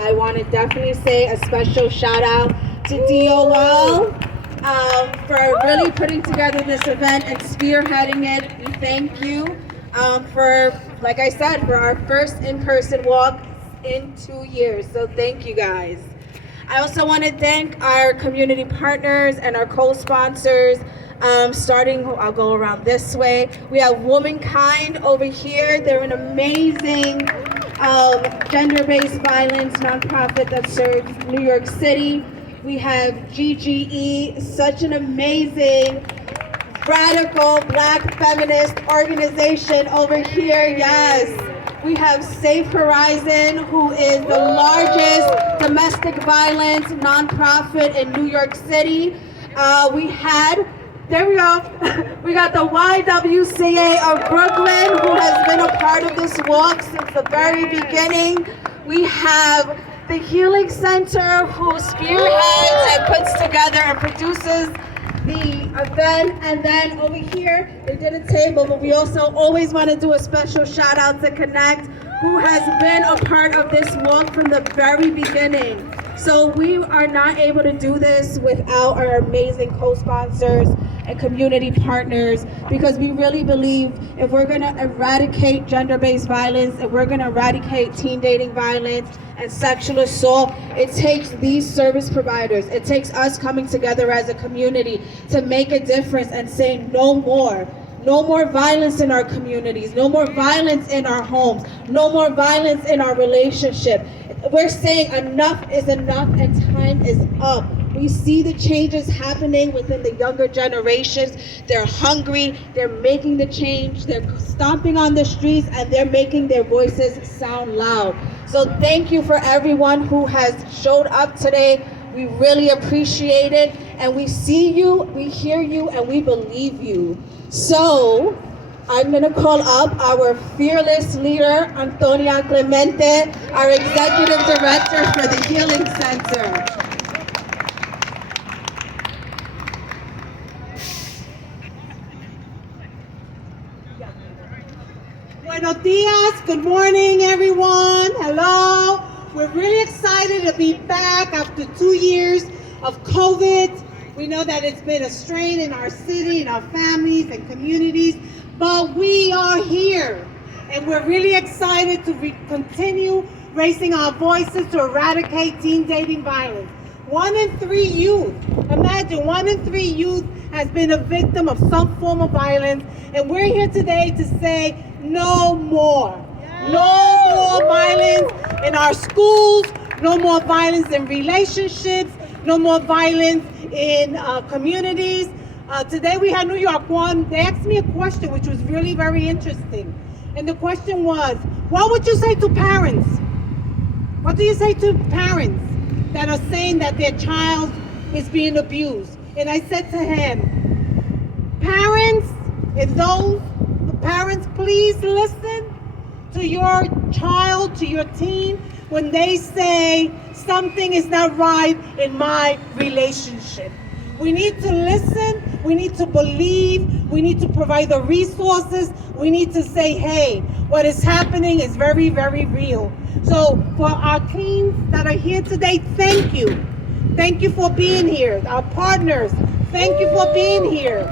I want to definitely say a special shout out to DOL for really putting together this event and spearheading it. We thank you for, like I said, for our first in-person walk in 2 years. So thank you guys. I also want to thank our community partners and our co-sponsors. Starting, I'll go around this way. We have Womankind over here. They're an amazing gender-based violence nonprofit that serves New York City. We have GGE, such an amazing radical Black feminist organization over here. Yes. We have Safe Horizon, who is the largest domestic violence nonprofit in New York City. There we go. We got the YWCA of Brooklyn, who has been a part of this walk since the very beginning. We have the Healing Center, who spearheads and puts together and produces the event. And then over here, they did a table, but we also always want to do a special shout out to Connect, who has been a part of this walk from the very beginning. So we are not able to do this without our amazing co-sponsors and community partners, because we really believe if we're going to eradicate gender-based violence, if we're going to eradicate teen dating violence and sexual assault, it takes these service providers, it takes us coming together as a community to make a difference and saying no more. No more violence in our communities, no more violence in our homes, no more violence in our relationship. We're saying enough is enough and time is up. We see the changes happening within the younger generations. They're hungry, they're making the change, they're stomping on the streets, and they're making their voices sound loud. So thank you for everyone who has showed up today. We really appreciate it, and we see you, we hear you, and we believe you. So I'm going to call up our fearless leader, Antonia Clemente, our executive director for the Healing Center. Buenos dias, good morning everyone, hello. We're really excited to be back after 2 years of COVID. We know that it's been a strain in our city, in our families and communities, but we are here. And we're really excited to continue raising our voices to eradicate teen dating violence. 1 in 3 youth, imagine 1 in 3 youth has been a victim of some form of violence. And we're here today to say no more. No more violence in our schools, no more violence in relationships, no more violence in communities. Today we had New York One. They asked me a question which was really very interesting. And the question was, what would you say to parents? What do you say to parents that are saying that their child is being abused? And I said to him, parents, parents, please listen to your child, to your teen, when they say something is not right in my relationship. We need to listen, we need to believe, we need to provide the resources, we need to say, hey, what is happening is very, very real. So for our teens that are here today, thank you. Thank you for being here. Our partners, thank you for being here.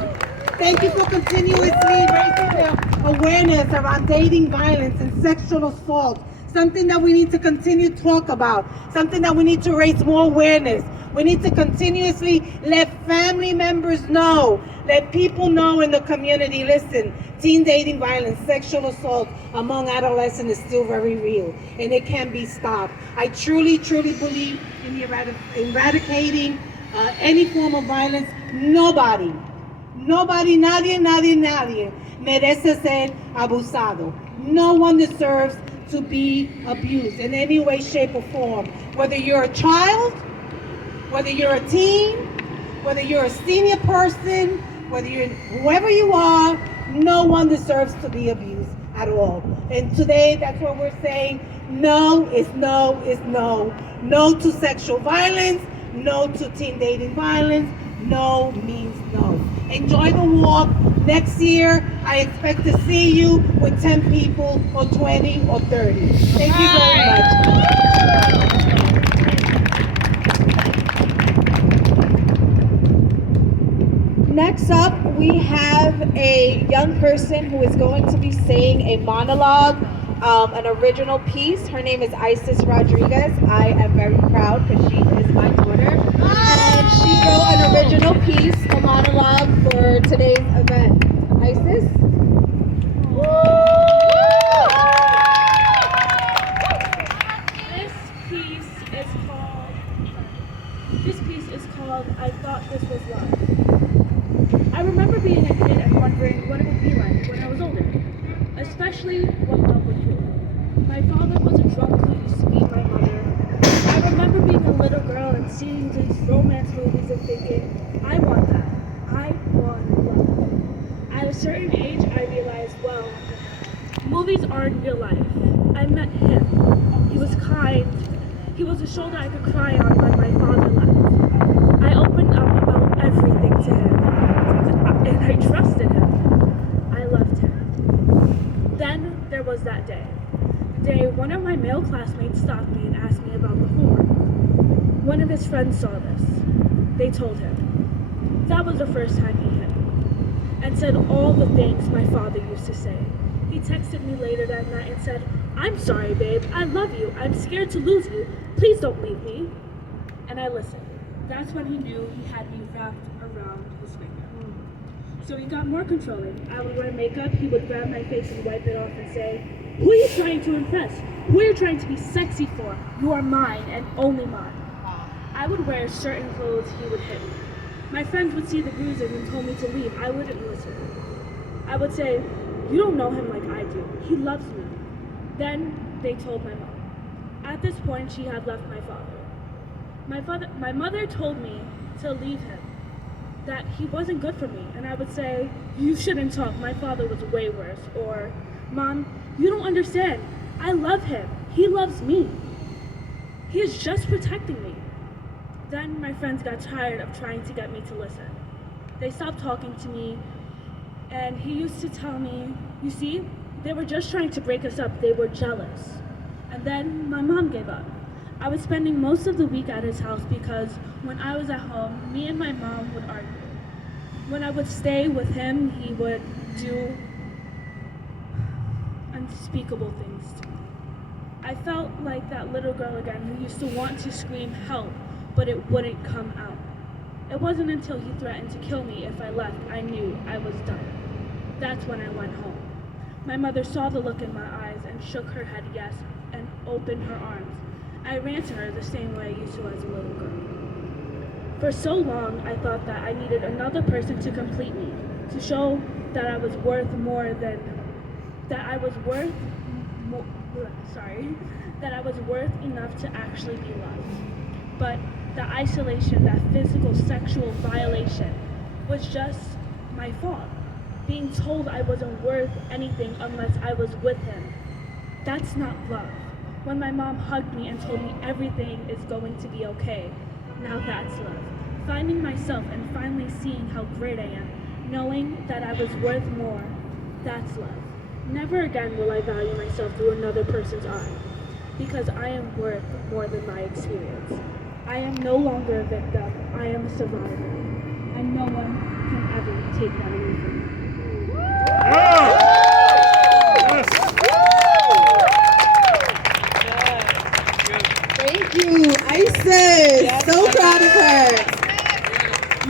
Thank you for continuously raising the awareness around dating violence and sexual assault. Something that we need to continue to talk about. Something that we need to raise more awareness. We need to continuously let family members know, let people know in the community, listen, teen dating violence, sexual assault among adolescents is still very real, and it can be stopped. I truly, truly believe in eradicating any form of violence. Nobody, nadie merece ser abusado. No one deserves to be abused in any way, shape, or form. Whether you're a child, whether you're a teen, whether you're a senior person, whether you're whoever you are, no one deserves to be abused at all. And today, that's what we're saying. No is no is no. No to sexual violence, no to teen dating violence. No means no. Enjoy the walk. Next year, I expect to see you with 10 people or 20 or 30. Thank you very much. a young person who is going to be saying a monologue, an original piece. Her name is Isis Rodriguez. I am very proud because she is my daughter. And she wrote an original piece, a monologue for today's event. Isis? This piece is called I Thought This Was Love. I remember being a kid and wondering what it would be like when I was older, especially what love would feel. My father was a drunk who used to beat my mother. I remember being a little girl and seeing these romance movies and thinking, I want that. I want love. At a certain age, I realized, well, movies aren't real life. I met him. He was kind. He was a shoulder I could cry on when my father left. I opened up about everything to him, and I trusted him. I loved him. Then there was that day. The day one of my male classmates stopped me and asked me about the homework. One of his friends saw this. They told him. That was the first time he hit me, and said all the things my father used to say. He texted me later that night and said, I'm sorry, babe. I love you. I'm scared to lose you. Please don't leave me. And I listened. That's when he knew he had me wrapped around his finger. So he got more controlling. I would wear makeup. He would grab my face and wipe it off and say, who are you trying to impress? Who are you trying to be sexy for? You are mine and only mine. I would wear certain clothes. He would hit me. My friends would see the bruises and told me to leave. I wouldn't listen. I would say, you don't know him like I do. He loves me. Then they told my mom. At this point, she had left my father. My mother told me to leave him, that he wasn't good for me. And I would say, you shouldn't talk. My father was way worse. Or, Mom, you don't understand. I love him. He loves me. He is just protecting me. Then my friends got tired of trying to get me to listen. They stopped talking to me. And he used to tell me, you see, they were just trying to break us up. They were jealous. And then my mom gave up. I was spending most of the week at his house because when I was at home, me and my mom would argue. When I would stay with him, he would do unspeakable things to me. I felt like that little girl again who used to want to scream help, but it wouldn't come out. It wasn't until he threatened to kill me if I left I knew I was done. That's when I went home. My mother saw the look in my eyes and shook her head yes and opened her arms. I ran to her the same way I used to as a little girl. For so long, I thought that I needed another person to complete me, to show that I was worth more than, that I was worth enough to actually be loved. But the isolation, that physical, sexual violation was just my fault. Being told I wasn't worth anything unless I was with him. That's not love. When my mom hugged me and told me everything is going to be okay, now that's love. Finding myself and finally seeing how great I am, knowing that I was worth more, that's love. Never again will I value myself through another person's eye, because I am worth more than my experience. I am no longer a victim, I am a survivor, and no one can ever take that away from me. Thank you, Isis. So proud of her.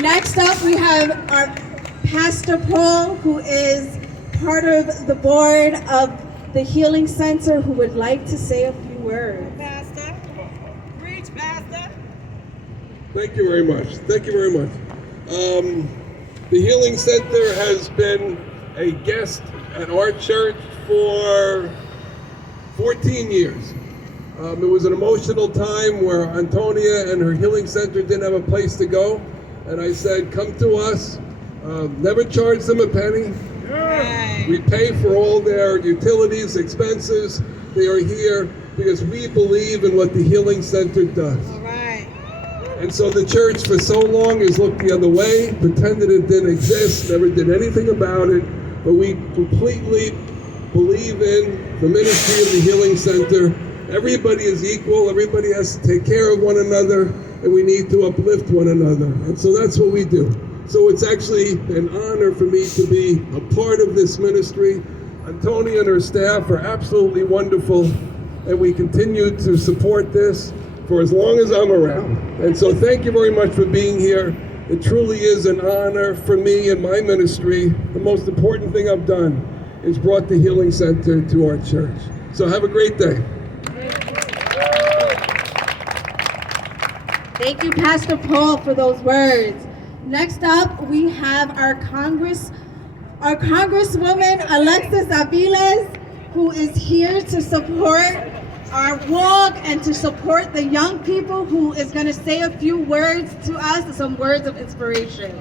Next up, we have our Pastor Paul, who is part of the board of the Healing Center, who would like to say a few words. Pastor. Preach, Pastor. Thank you very much. Thank you very much. The Healing Center has been a guest at our church for 14 years. It was an emotional time where Antonia and her Healing Center didn't have a place to go. And I said, come to us. Never charge them a penny. Right. We pay for all their utilities, expenses. They are here because we believe in what the Healing Center does. All right. And so the church for so long has looked the other way, pretended it didn't exist, never did anything about it, but we completely believe in the ministry of the Healing Center. Everybody is equal, everybody has to take care of one another, and we need to uplift one another. And so that's what we do. So it's actually an honor for me to be a part of this ministry. Antonia and her staff are absolutely wonderful, and we continue to support this for as long as I'm around. And so thank you very much for being here. It truly is an honor for me and my ministry. The most important thing I've done is brought the Healing Center to our church. So have a great day. Thank you, Pastor Paul, for those words. Next up, we have our Congresswoman Alexis Aviles, who is here to support our walk and to support the young people, who is going to say a few words to us, some words of inspiration.